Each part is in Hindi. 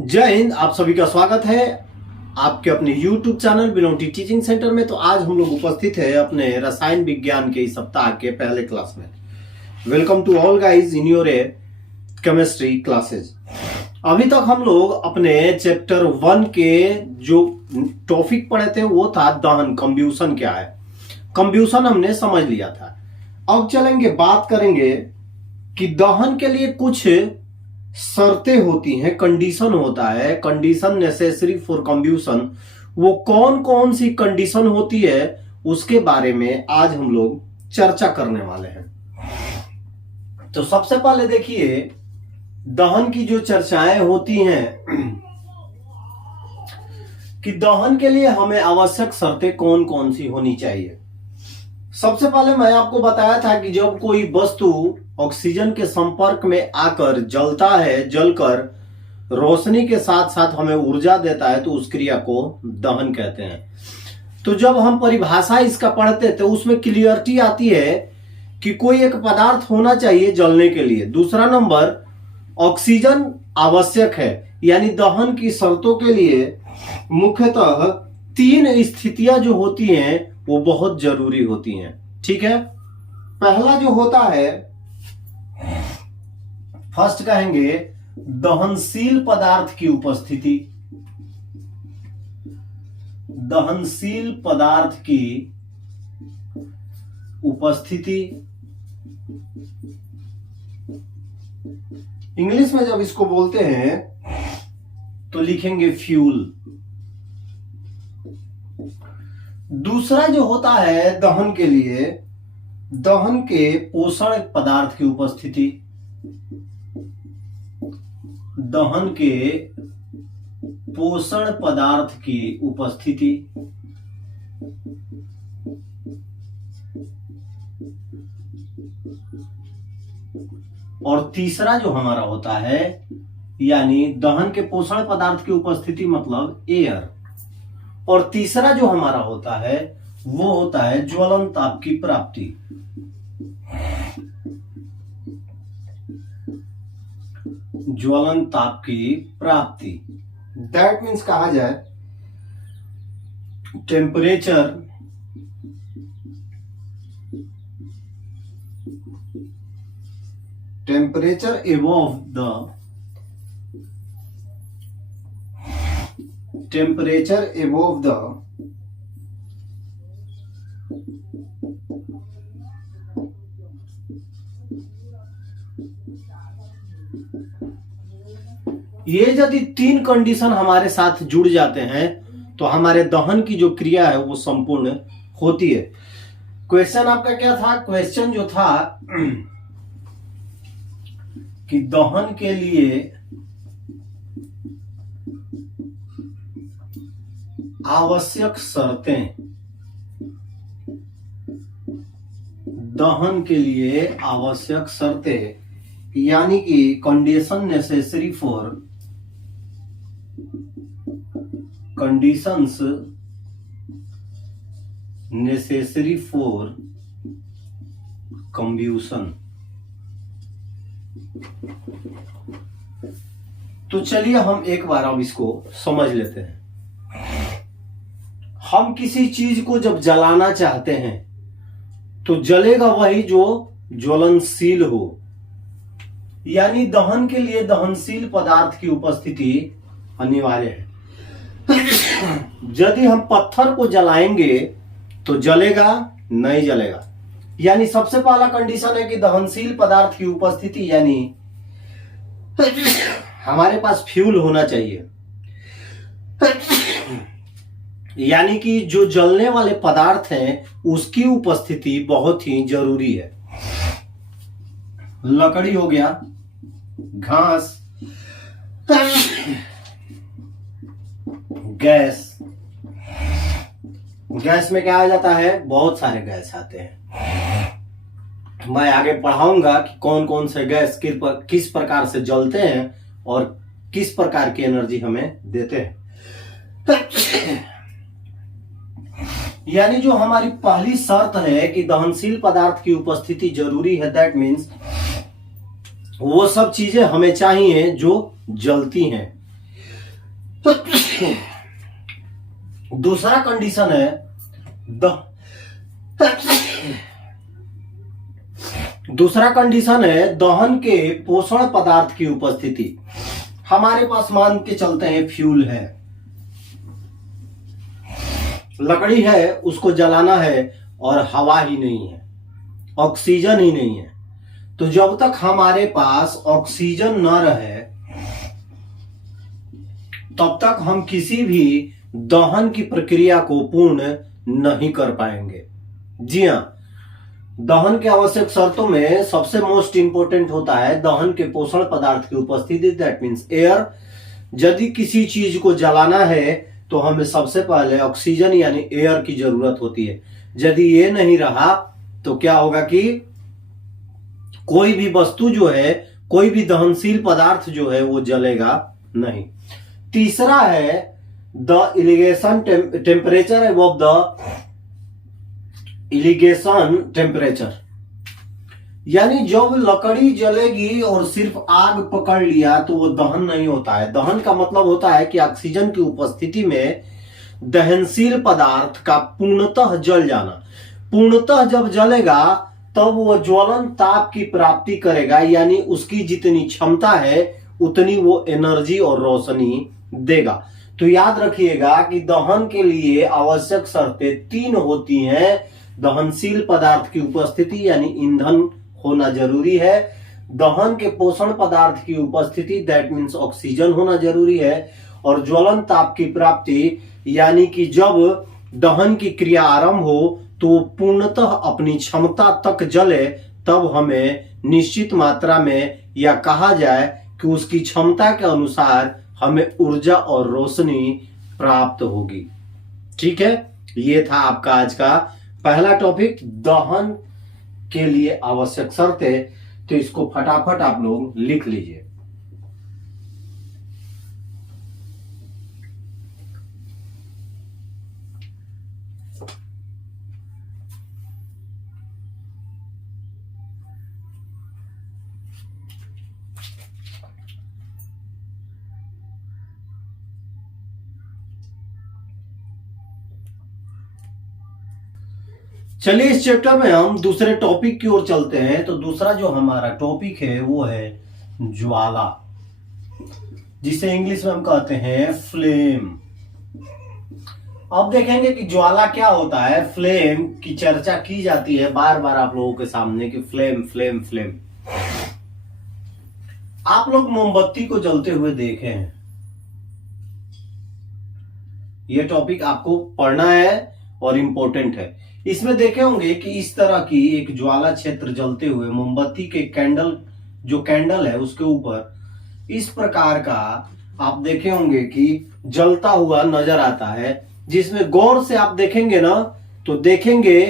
जय हिंद। आप सभी का स्वागत है आपके अपने YouTube चैनल बिनौटी टीचिंग सेंटर में। तो आज हम लोग उपस्थित है अपने रसायन विज्ञान के इस सप्ताह के पहले क्लास में। Welcome to all guys in your chemistry classes. अभी तक हम लोग अपने चैप्टर 1 के जो टॉपिक पढ़े थे वो था दहन, कंब्यूशन क्या है। कंब्यूशन हमने समझ लिया था। अब चलेंगे, बात करेंगे कि दहन के लिए कुछ शर्तें होती हैं, कंडीशन होता है, कंडीशन नेसेसरी फॉर कंब्यूशन। वो कौन कौन सी कंडीशन होती है उसके बारे में आज हम लोग चर्चा करने वाले हैं। तो सबसे पहले देखिए, दहन की जो चर्चाएं होती हैं कि दहन के लिए हमें आवश्यक शर्तें कौन कौन सी होनी चाहिए। सबसे पहले मैं आपको बताया था कि जब कोई वस्तु ऑक्सीजन के संपर्क में आकर जलता है, जलकर रोशनी के साथ साथ हमें ऊर्जा देता है, तो उस क्रिया को दहन कहते हैं। तो जब हम परिभाषा इसका पढ़ते थे उसमें क्लियरिटी आती है कि कोई एक पदार्थ होना चाहिए जलने के लिए। दूसरा नंबर, ऑक्सीजन आवश्यक है। यानी दहन की शर्तों के लिए मुख्यतः 3 स्थितियां जो होती हैं वो बहुत जरूरी होती हैं। ठीक है, पहला जो होता है, फर्स्ट कहेंगे दहनशील पदार्थ की उपस्थिति। दहनशील पदार्थ की उपस्थिति, इंग्लिश में जब इसको बोलते हैं तो लिखेंगे फ्यूल। दूसरा जो होता है दहन के लिए, दहन के पोषण पदार्थ की उपस्थिति। दहन के पोषण पदार्थ की उपस्थिति। और तीसरा जो हमारा होता है, यानी दहन के पोषण पदार्थ की उपस्थिति मतलब एयर। और तीसरा जो हमारा होता है वो होता है ज्वलन ताप की प्राप्ति। ज्वलन ताप की प्राप्ति, दैट मीन्स कहा जाए temperature above the temperature above the ये यदि 3 कंडीशन हमारे साथ जुड़ जाते हैं तो हमारे दहन की जो क्रिया है वो संपूर्ण होती है। क्वेश्चन आपका क्या था? क्वेश्चन जो था कि दहन के लिए आवश्यक शर्तें, दहन के लिए आवश्यक शर्तें, यानी कि condition necessary for, conditions necessary for combustion. तो चलिए हम एक बार अब इसको समझ लेते हैं। हम किसी चीज को जब जलाना चाहते हैं तो जलेगा वही जो ज्वलनशील हो। यानी दहन के लिए दहनशील पदार्थ की उपस्थिति अनिवार्य है। यदि हम पत्थर को जलाएंगे तो जलेगा? नहीं जलेगा। यानी सबसे पहला कंडीशन है कि दहनशील पदार्थ की उपस्थिति, यानी हमारे पास फ्यूल होना चाहिए। यानी कि जो जलने वाले पदार्थ हैं उसकी उपस्थिति बहुत ही जरूरी है। लकड़ी हो गया, घास, गैस। गैस में क्या आ जाता है? बहुत सारे गैस आते हैं। मैं आगे पढ़ाऊंगा कि कौन कौन से गैस किस प्रकार से जलते हैं और किस प्रकार की एनर्जी हमें देते हैं। यानी जो हमारी पहली शर्त है कि दहनशील पदार्थ की उपस्थिति जरूरी है, दैट मीन्स वो सब चीजें हमें चाहिए जो जलती हैं। दूसरा कंडीशन है दूसरा कंडीशन है दहन के पोषण पदार्थ की उपस्थिति। हमारे पास मान के चलते हैं फ्यूल है, लकड़ी है, उसको जलाना है और हवा ही नहीं है, ऑक्सीजन ही नहीं है। तो जब तक हमारे पास ऑक्सीजन न रहे तब तक हम किसी भी दहन की प्रक्रिया को पूर्ण नहीं कर पाएंगे। जी हां, दहन के आवश्यक शर्तों में सबसे मोस्ट इंपोर्टेंट होता है दहन के पोषण पदार्थ की उपस्थिति, दैट मीन्स एयर। यदि किसी चीज को जलाना है तो हमें सबसे पहले ऑक्सीजन यानी एयर की जरूरत होती है। यदि ये नहीं रहा तो क्या होगा कि कोई भी वस्तु जो है, कोई भी दहनशील पदार्थ जो है वो जलेगा नहीं। तीसरा है the ignition temperature above the ignition temperature, यानी जब लकड़ी जलेगी और सिर्फ आग पकड़ लिया तो वो दहन नहीं होता है। दहन का मतलब होता है कि ऑक्सीजन की उपस्थिति में दहनशील पदार्थ का पूर्णतः जल जाना। पूर्णतः जब जलेगा तब वो ज्वलन ताप की प्राप्ति करेगा, यानी उसकी जितनी क्षमता है उतनी वो एनर्जी और रोशनी देगा। तो याद रखिएगा कि दहन के लिए आवश्यक शर्तें 3 होती हैं। दहनशील पदार्थ की उपस्थिति यानी ईंधन होना जरूरी है, दहन के पोषण पदार्थ की उपस्थिति दैट मीन्स ऑक्सीजन होना जरूरी है, और ज्वलन ताप की प्राप्ति यानी कि जब दहन की क्रिया आरंभ हो तो पूर्णतः अपनी क्षमता तक जले तब हमें निश्चित मात्रा में, या कहा जाए कि उसकी क्षमता के अनुसार हमें ऊर्जा और रोशनी प्राप्त होगी। ठीक है, ये था आपका आज का पहला टॉपिक, दहन के लिए आवश्यक शर्तें। तो इसको फटाफट आप लोग लिख लीजिए। चलिए इस चैप्टर में हम दूसरे टॉपिक की ओर चलते हैं। तो दूसरा जो हमारा टॉपिक है वो है ज्वाला, जिसे इंग्लिश में हम कहते हैं फ्लेम। अब देखेंगे कि ज्वाला क्या होता है। फ्लेम की चर्चा की जाती है बार बार आप लोगों के सामने कि फ्लेम फ्लेम फ्लेम। आप लोग मोमबत्ती को जलते हुए देखे हैं, यह टॉपिक आपको पढ़ना है और इंपॉर्टेंट है। इसमें देखे होंगे कि इस तरह की एक ज्वाला क्षेत्र जलते हुए मोमबत्ती के कैंडल, जो कैंडल है उसके ऊपर इस प्रकार का आप देखे होंगे कि जलता हुआ नजर आता है, जिसमें गौर से आप देखेंगे ना तो देखेंगे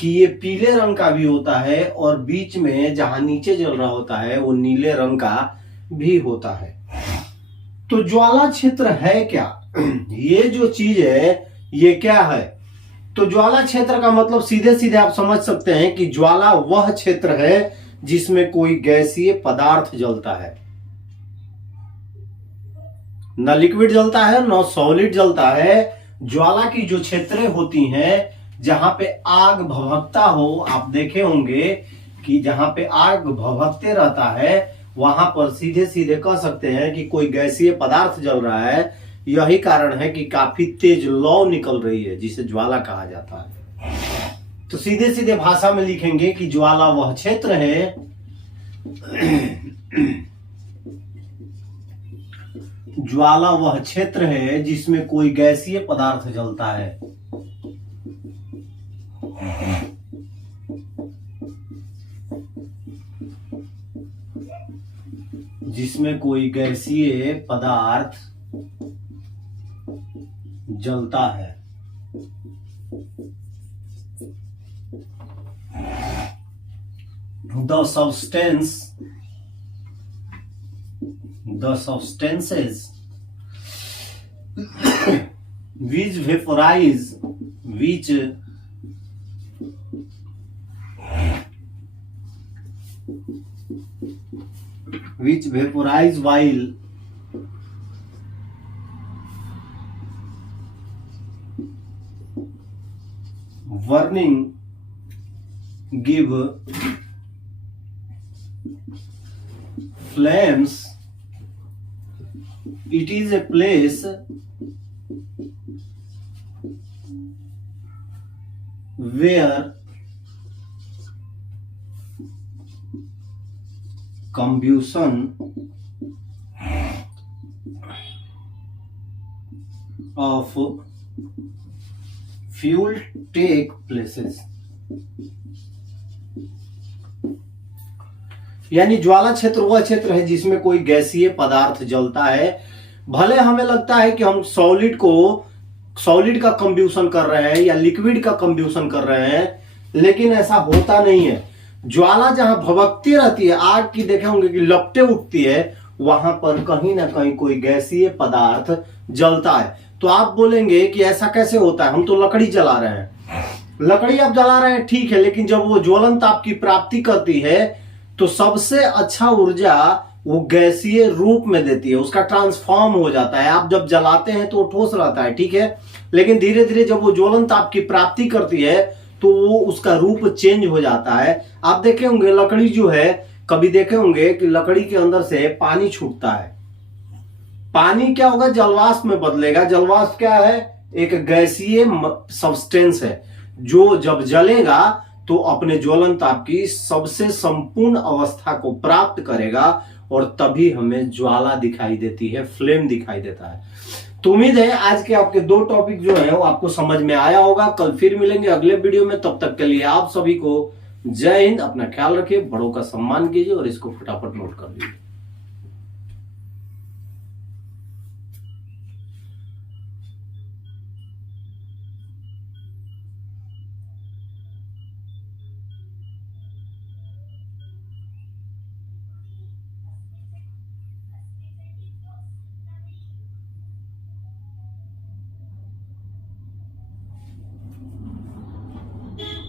कि ये पीले रंग का भी होता है और बीच में जहां नीचे जल रहा होता है वो नीले रंग का भी होता है। तो ज्वाला क्षेत्र है क्या? ये जो चीज है ये क्या है? तो ज्वाला क्षेत्र का मतलब सीधे सीधे आप समझ सकते हैं कि ज्वाला वह क्षेत्र है जिसमें कोई गैसीय पदार्थ जलता है, न लिक्विड जलता है न सॉलिड जलता है। ज्वाला की जो क्षेत्रें होती हैं जहां पे आग भभकता हो, आप देखे होंगे कि जहां पे आग भभकते रहता है वहां पर सीधे सीधे कह सकते हैं कि कोई गैसीय पदार्थ जल रहा है। यही कारण है कि काफी तेज लौ निकल रही है जिसे ज्वाला कहा जाता है। तो सीधे सीधे भाषा में लिखेंगे कि ज्वाला वह क्षेत्र है ज्वाला वह क्षेत्र है जिसमें कोई गैसीय पदार्थ जलता है। जिसमें कोई गैसीय पदार्थ जलता है। The substances which vaporize while burning give flames. It is a place where combustion of fuel take places. यानी ज्वाला क्षेत्र वह क्षेत्र है जिसमें कोई गैसीय पदार्थ जलता है। भले हमें लगता है कि हम सॉलिड का कंब्यूशन कर रहे हैं या लिक्विड का कंब्यूशन कर रहे हैं, लेकिन ऐसा होता नहीं है। ज्वाला जहां भभकती रहती है, आग की देखे होंगे कि लपटें उठती है, वहां पर कहीं ना कहीं कोई गैसीय पदार्थ जलता है। तो आप बोलेंगे कि ऐसा कैसे होता है, हम तो लकड़ी जला रहे हैं। लकड़ी आप जला रहे हैं ठीक है, लेकिन जब वो ज्वलन ताप की प्राप्ति करती है तो सबसे अच्छा ऊर्जा वो गैसीय रूप में देती है, उसका ट्रांसफॉर्म हो जाता है। आप जब जलाते हैं तो वो ठोस रहता है, ठीक है, लेकिन धीरे धीरे जब वो ज्वलन ताप की प्राप्ति करती है तो वो उसका रूप चेंज हो जाता है। आप देखे होंगे लकड़ी जो है, कभी देखे होंगे कि लकड़ी के अंदर से पानी छूटता है। पानी क्या होगा, जलवाष्प में बदलेगा। जलवाष्प क्या है, एक गैसीय सब्सटेंस है जो जब जलेगा तो अपने ज्वलन ताप की सबसे संपूर्ण अवस्था को प्राप्त करेगा और तभी हमें ज्वाला दिखाई देती है, फ्लेम दिखाई देता है। तो उम्मीद है आज के आपके 2 टॉपिक जो है वो आपको समझ में आया होगा। कल फिर मिलेंगे अगले वीडियो में, तब तक के लिए आप सभी को जय हिंद। अपना ख्याल रखिए, बड़ों का सम्मान कीजिए और इसको फटाफट नोट कर लीजिए।